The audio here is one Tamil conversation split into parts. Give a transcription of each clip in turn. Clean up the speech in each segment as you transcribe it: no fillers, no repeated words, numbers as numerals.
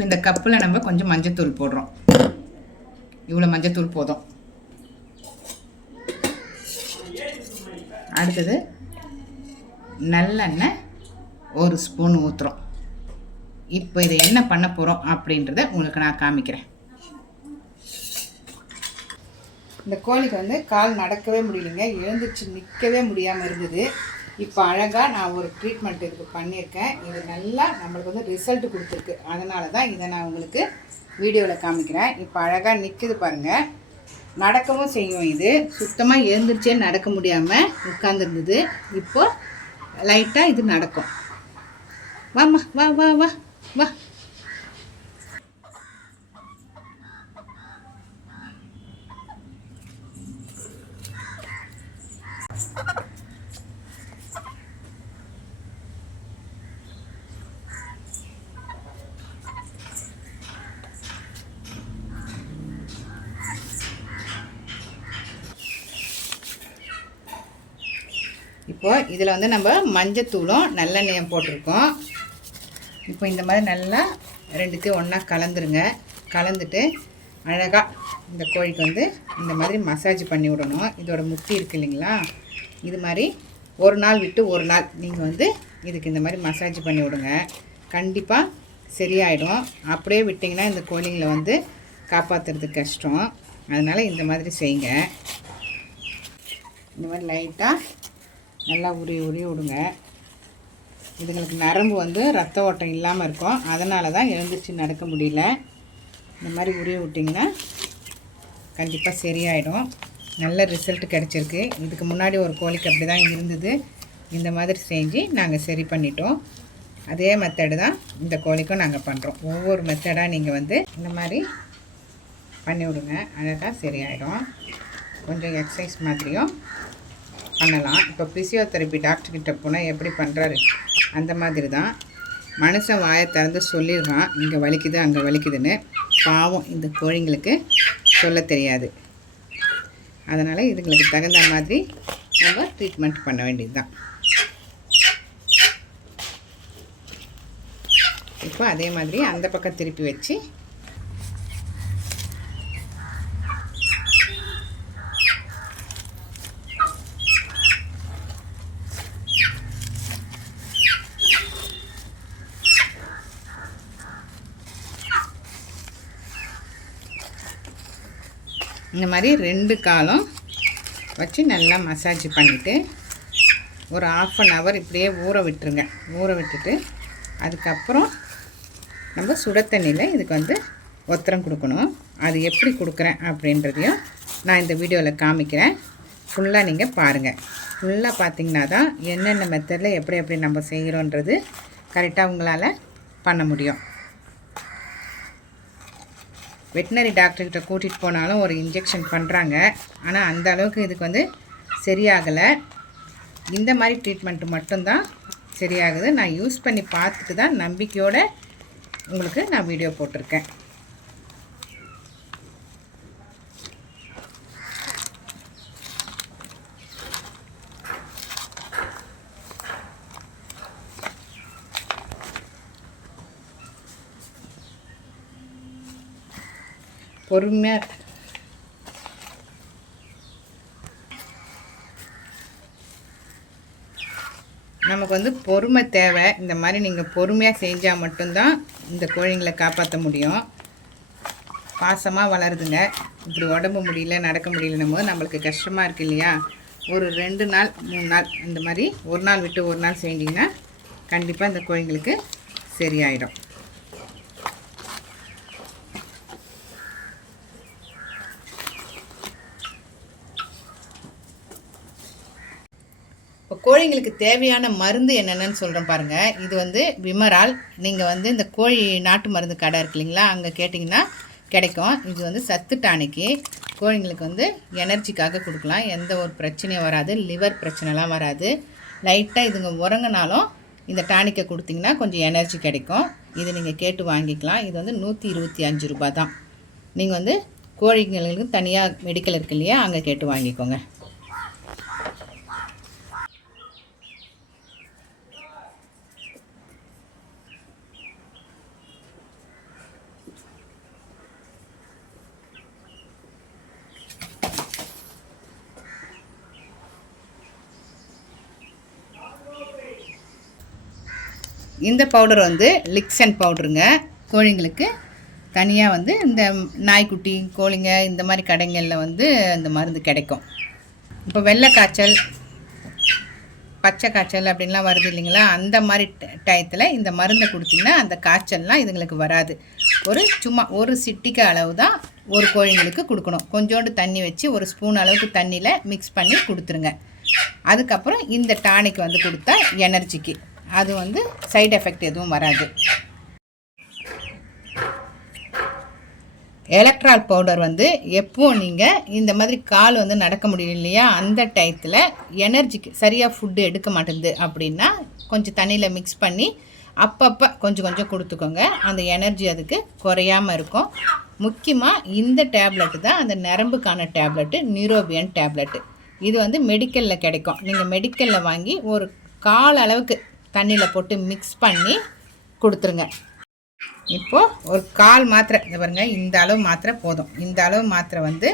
இப்போ இந்த கப்பில் நம்ம கொஞ்சம் மஞ்சத்தூள் போடுறோம். இவ்வளோ மஞ்சத்தூள் போதும். அடுத்தது நல்லெண்ணெய் 1 ஸ்பூன் ஊற்றுறோம். இப்போ இதை என்ன பண்ண போகிறோம் அப்படின்றத உங்களுக்கு நான் காமிக்கிறேன். இந்த கோழிக்கு வந்து கால் நடக்கவே முடியலைங்க, எழுந்திரிச்சு நிற்கவே முடியாமல் இருந்தது. இப்போ அழகாக நான் ஒரு ட்ரீட்மெண்ட் இதுக்கு பண்ணியிருக்கேன். இது நல்லா நம்மளுக்கு வந்து ரிசல்ட் கொடுத்துருக்கு. அதனால தான் இதை நான் உங்களுக்கு வீடியோவில் காமிக்கிறேன். இப்போ அழகாக நிற்குது பாருங்கள். நடக்கவும் செய்யும். இது சுத்தமாக எழுந்திரிச்சே நடக்க முடியாமல் உட்காந்துருந்தது. இப்போது லைட்டாக இது நடக்கும். வாம்மா, வா வா வா வா. இப்போ இதில் வந்து நம்ம மஞ்சத்தூளும் நல்லெண்ணெயும் போட்டிருக்கோம். இப்போ இந்த மாதிரி நல்லா ரெண்டுத்தையும் ஒன்றா கலந்துருங்க. கலந்துட்டு அழகாக இந்த கோழிக்கு வந்து இந்த மாதிரி மசாஜ் பண்ணி விடணும். இதோட முட்டி இருக்குது இல்லைங்களா, இது மாதிரி ஒரு நாள் விட்டு ஒரு நாள் நீங்கள் வந்து இதுக்கு இந்த மாதிரி மசாஜ் பண்ணி விடுங்க. கண்டிப்பாக சரியாயிடும். அப்படியே விட்டிங்கன்னா இந்த கோழிங்களை வந்து காப்பாற்றுறது கஷ்டம். அதனால் இந்த மாதிரி செய்யுங்க. இந்த மாதிரி லைட்டாக நல்லா உருவி விடுங்க. இதுங்களுக்கு நரம்பு வந்து ரத்த ஓட்டம் இல்லாமல் இருக்கும். அதனால தான் எழுந்திரிச்சு நடக்க முடியல. இந்த மாதிரி உருவி விட்டிங்கன்னா கண்டிப்பாக சரியாயிடும். நல்ல ரிசல்ட் கிடச்சிருக்கு. இதுக்கு முன்னாடி ஒரு கோழிக்கு அப்படி தான் இருந்தது. இந்த மாதிரி செஞ்சு நாங்கள் சரி பண்ணிட்டோம். அதே மெத்தடு தான் இந்த கோழிக்கும் நாங்கள் பண்ணுறோம். ஒவ்வொரு மெத்தடாக நீங்கள் வந்து இந்த மாதிரி பண்ணி விடுங்க. அழகாக சரியாயிடும். கொஞ்சம் எக்ஸசைஸ் மாதிரியும் பண்ணலாம். இப்போ ஃபிசியோதெரப்பி டாக்டர்கிட்ட போனால் எப்படி பண்ணுறாரு அந்த மாதிரி தான். மனுஷன் வாயை திறந்து சொல்லிடுறான், இங்கே வலிக்குது அங்கே வலிக்குதுன்னு. பாவம் இந்த கோழிங்களுக்கு சொல்ல தெரியாது. அதனால் இதுங்களுக்கு தகுந்த மாதிரி நம்ம ட்ரீட்மெண்ட் பண்ண வேண்டியது தான். இப்போ அதே மாதிரி அந்த பக்கம் திருப்பி வச்சு இந்த மாதிரி 2 காலம் வச்சு நல்லா மசாஜ் பண்ணிவிட்டு ஒரு 1/2 hour இப்படியே ஊற விட்டுருங்க. ஊற விட்டுட்டு அதுக்கப்புறம் நம்ம சுட தண்ணியில் இதுக்கு வந்து ஒத்தரம் கொடுக்கணும். அது எப்படி கொடுக்குறேன் அப்படின்றதையும் நான் இந்த வீடியோவில் காமிக்கிறேன். ஃபுல்லாக நீங்கள் பாருங்கள். ஃபுல்லாக பார்த்திங்கன்னா தான் என்னென்ன மெத்தடில் எப்படி நம்ம செய்கிறோன்றது கரெக்டாக உங்களால் பண்ண முடியும். வெட்டினரி டாக்டர்கிட்ட கூட்டிகிட்டு போனாலும் ஒரு இன்ஜெக்ஷன் பண்ணுறாங்க. ஆனால் அந்த அளவுக்கு இதுக்கு வந்து சரியாகலை. இந்த மாதிரி ட்ரீட்மெண்ட்டு மட்டும்தான் சரியாகுது. நான் யூஸ் பண்ணி பார்த்துட்டு தான் நம்பிக்கையோடு உங்களுக்கு நான் வீடியோ போட்டிருக்கேன். பொறுமையாக நமக்கு வந்து பொறுமை தேவை. இந்த மாதிரி நீங்கள் பொறுமையாக செஞ்சால் மட்டும்தான் இந்த கோழிங்களை காப்பாற்ற முடியும். பாசமாக வளருதுங்க. இப்படி உடம்பு முடியல நடக்க முடியலன்னும் போது நம்மளுக்கு கஷ்டமாக இருக்குது இல்லையா. ஒரு 2 நாள் 3 நாள் இந்த மாதிரி ஒரு நாள் விட்டு ஒரு நாள் செஞ்சிங்கன்னா கண்டிப்பாக இந்த கோழிங்களுக்கு சரியாயிடும். இப்போ கோழிங்களுக்கு தேவையான மருந்து என்னென்னு சொல்கிறேன் பாருங்கள். இது வந்து விமரால். நீங்கள் வந்து இந்த கோழி நாட்டு மருந்து கடை இருக்கு இல்லைங்களா, அங்கே கேட்டிங்கன்னா கிடைக்கும். இது வந்து சத்து டானிக்கு. கோழிங்களுக்கு வந்து எனர்ஜிக்காக கொடுக்கலாம். எந்த ஒரு பிரச்சனையும் வராது. லிவர் பிரச்சனைலாம் வராது. லைட்டாக இதுங்க உறங்கினாலும் இந்த டானிக்கை கொடுத்திங்கன்னா கொஞ்சம் எனர்ஜி கிடைக்கும். இது நீங்கள் கேட்டு வாங்கிக்கலாம். இது வந்து 125 ரூபா தான். நீங்கள் வந்து கோழிங்களுக்கு தனியாக மெடிக்கல் இருக்கு இல்லையா, அங்கே கேட்டு வாங்கிக்கோங்க. இந்த பவுடர் வந்து லிக்சன் பவுடருங்க. கோழிங்களுக்கு தனியாக வந்து இந்த நாய்க்குட்டி கோழிங்க இந்த மாதிரி கடைகளில் வந்து இந்த மருந்து கிடைக்கும். இப்போ வெள்ளை காய்ச்சல், பச்சை காய்ச்சல் அப்படின்லாம் வருது இல்லைங்களா, அந்த மாதிரி டயத்தில் இந்த மருந்தை கொடுத்திங்கன்னா அந்த காய்ச்சல்லாம் இதுங்களுக்கு வராது. சும்மா ஒரு சிட்டிக்கு அளவு தான் ஒரு கோழிங்களுக்கு கொடுக்கணும். கொஞ்சோண்டு தண்ணி வச்சு ஒரு ஸ்பூன் அளவுக்கு தண்ணியில் மிக்ஸ் பண்ணி கொடுத்துருங்க. அதுக்கப்புறம் இந்த டானிக் வந்து கொடுத்தா எனர்ஜிக்கு அது வந்து சைடு எஃபெக்ட் எதுவும் வராது. எலக்ட்ரால் பவுடர் வந்து எப்போது நீங்கள் இந்த மாதிரி கால் வந்து நடக்க முடியும் இல்லையா, அந்த டயத்தில் எனர்ஜிக்கு சரியாக ஃபுட்டு எடுக்க மாட்டேங்குது அப்படின்னா கொஞ்சம் தண்ணியில் மிக்ஸ் பண்ணி அப்பப்போ கொஞ்சம் கொஞ்சம் கொடுத்துக்கோங்க. அந்த எனர்ஜி அதுக்கு குறையாமல் இருக்கும். முக்கியமாக இந்த டேப்லெட்டு தான் அந்த நரம்புக்கான டேப்லெட்டு, நியூரோபியன் டேப்லெட்டு. இது வந்து மெடிக்கலில் கிடைக்கும். நீங்கள் மெடிக்கலில் வாங்கி ஒரு கால் அளவுக்கு தண்ணியில் போட்டு மிக்ஸ் பண்ணி கொடுத்துருங்க. இப்போது ஒரு கால் மாத்திரை, இந்த பாருங்கள், இந்த அளவு மாத்திரை போதும். இந்த அளவு மாத்திரை வந்து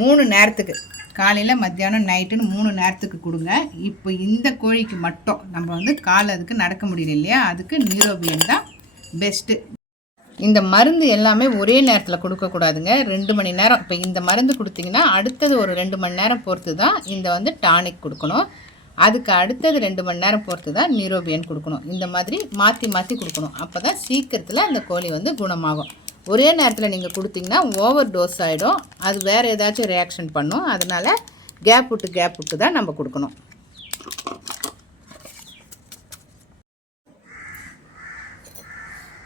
3 நேரத்துக்கு, காலையில் மத்தியானம் நைட்டுன்னு 3 நேரத்துக்கு கொடுங்க. இப்போ இந்த கோழிக்கு மட்டும் நம்ம வந்து கால் அதுக்கு நடக்க முடியல இல்லையா, அதுக்கு நியூரோபியன் தான் பெஸ்ட்டு. இந்த மருந்து எல்லாமே ஒரே நேரத்தில் கொடுக்கக்கூடாதுங்க. 2 மணி நேரம். இப்போ இந்த மருந்து கொடுத்திங்கன்னா அடுத்தது ஒரு 2 மணி நேரம் பொறுத்து தான் இந்த வந்து டானிக் கொடுக்கணும். அதுக்கு அடுத்தது 2 மணி நேரம் பொறுத்து தான் நியூரோபியன் கொடுக்கணும். இந்த மாதிரி மாற்றி மாற்றி கொடுக்கணும். அப்போ தான் சீக்கிரத்தில் அந்த கோழி வந்து குணமாகும். ஒரே நேரத்தில் நீங்கள் கொடுத்திங்கன்னா ஓவர் டோஸ் ஆகிடும். அது வேறு ஏதாச்சும் ரியாக்ஷன் பண்ணும். அதனால் கேப் விட்டு தான் நம்ம கொடுக்கணும்.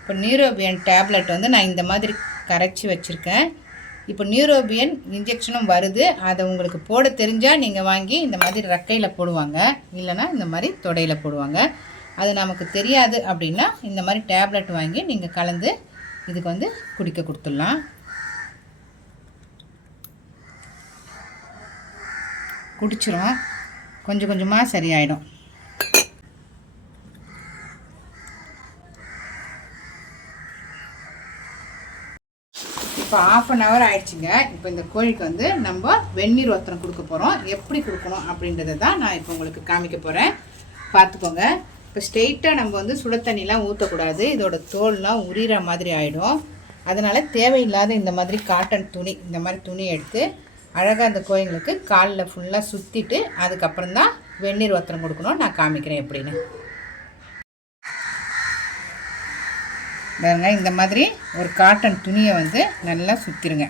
இப்போ நியூரோபியன் டேப்லெட் வந்து நான் இந்த மாதிரி கரைச்சி வச்சுருக்கேன். இப்போ நியூரோபியன் இன்ஜெக்ஷனும் வருது. அதை உங்களுக்கு போட தெரிஞ்சால் நீங்கள் வாங்கி இந்த மாதிரி ரெக்கையில் போடுவாங்க, இல்லைனா இந்த மாதிரி தொடையில் போடுவாங்க. அது நமக்கு தெரியாது அப்படின்னா இந்த மாதிரி டேப்லெட் வாங்கி நீங்கள் கலந்து இதுக்கு வந்து குடிக்க கொடுத்துடலாம். குடிச்சிரும், கொஞ்சம் கொஞ்சமாக சரியாயிடும். இப்போ 1/2 hour ஆகிடுச்சிங்க. இப்போ இந்த கோழிக்கு வந்து நம்ம வெந்நீர் ஒத்தனம் கொடுக்க போகிறோம். எப்படி கொடுக்கணும் அப்படின்றத தான் நான் இப்போ உங்களுக்கு காமிக்க போகிறேன். பார்த்துக்கோங்க. இப்போ ஸ்ட்ரெயிட்டாக நம்ம வந்து சுட தண்ணிலாம் ஊற்றக்கூடாது. இதோட தோல்லாம் உரிகிற மாதிரி ஆகிடும். அதனால் தேவையில்லாத இந்த மாதிரி காட்டன் துணி, இந்த மாதிரி துணி எடுத்து அழகாக அந்த கோழிங்களுக்கு காலில் ஃபுல்லாக சுற்றிட்டு அதுக்கப்புறம் தான் வெந்நீர் ஒத்தனம் கொடுக்கணும். நான் காமிக்கிறேன் எப்படின்னு. பாருங்க, இந்த மாதிரி ஒரு காட்டன் துணியை வந்து நல்லா சுற்றிடுங்க.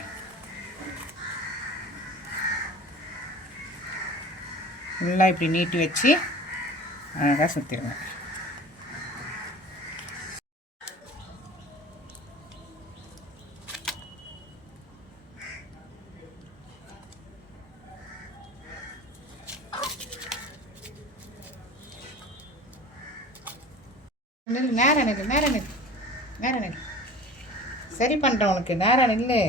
ஃபுல்லாக இப்படி நீட்டி வச்சு அழகாக சுற்றிடுங்க. நேரம் சரி பண்ணுறேன். உனக்கு நேரம் இல்லை.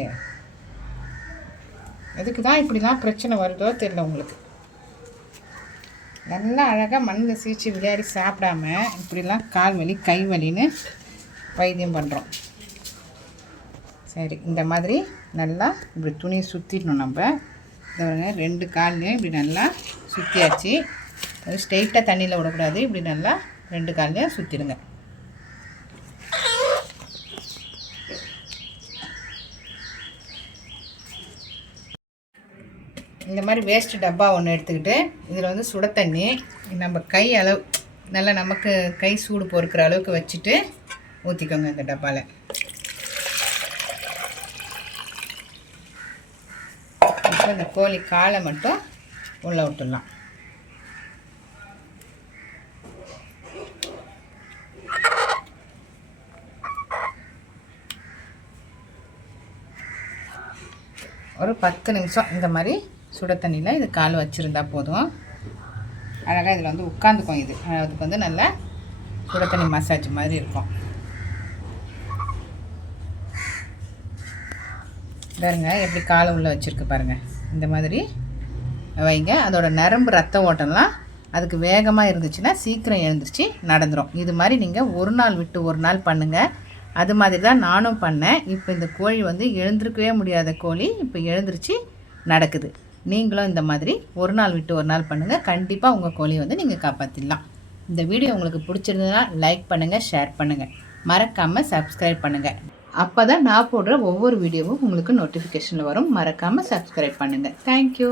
எதுக்கு தான் இப்படிலாம் பிரச்சனை வருதோ தெரியல உங்களுக்கு. நல்லா அழகாக மண்ணில் சீச்சு விளையாடி சாப்பிடாம இப்படிலாம் கால் வலி கை வலின்னு வைத்தியம் பண்ணுறோம். சரி, இந்த மாதிரி நல்லா இப்படி துணியை சுற்றிடணும். நம்ம இதை 2 கால்லையும் இப்படி நல்லா சுற்றியாச்சு. அது ஸ்ட்ரெயிட்டாக தண்ணியில் விடக்கூடாது. இப்படி நல்லா 2 கால்லையும் சுற்றிடுங்க. இந்த மாதிரி வேஸ்ட்டு டப்பா ஒன்று எடுத்துக்கிட்டு இதில் வந்து சுட தண்ணி நம்ம கை அளவு நல்லா நமக்கு கை சூடு பொறுக்கிற அளவுக்கு வச்சுட்டு ஊற்றிக்கோங்க இந்த டப்பாவில். இப்போ இந்த கோழி காலை மட்டும் உள்ளே விட்டுடலாம். ஒரு 10 நிமிஷம் இந்த மாதிரி சுட தண்ணியில் இது கால் வச்சுருந்தா போதும். அழகாக இதில் வந்து உட்காந்துக்கும். இது அதுக்கு வந்து நல்லா சுட தண்ணி மசாஜ் மாதிரி இருக்கும். பாருங்க எப்படி காலை உள்ளே வச்சுருக்கு பாருங்கள். இந்த மாதிரி வைங்க. அதோட நரம்பு ரத்த ஓட்டம்லாம் அதுக்கு வேகமாக இருந்துச்சுன்னா சீக்கிரம் எழுந்திரிச்சு நடந்துடும். இது மாதிரி நீங்கள் ஒரு நாள் விட்டு ஒரு நாள் பண்ணுங்கள். அது மாதிரி தான் நானும் பண்ணேன். இப்போ இந்த கோழி வந்து எழுந்திருக்கவே முடியாத கோழி இப்போ எழுந்திரிச்சு நடக்குது. நீங்களும் இந்த மாதிரி ஒரு நாள் விட்டு ஒரு நாள் பண்ணுங்கள். கண்டிப்பாக உங்கள் கோழியை வந்து நீங்கள் காப்பாற்றிடலாம். இந்த வீடியோ உங்களுக்கு பிடிச்சிருந்ததுன்னா லைக் பண்ணுங்கள், ஷேர் பண்ணுங்கள், மறக்காமல் சப்ஸ்கிரைப் பண்ணுங்கள். அப்போ தான் நான் போடுற ஒவ்வொரு வீடியோவும் உங்களுக்கு நோட்டிஃபிகேஷனில் வரும். மறக்காமல் சப்ஸ்கிரைப் பண்ணுங்கள். தேங்க்யூ.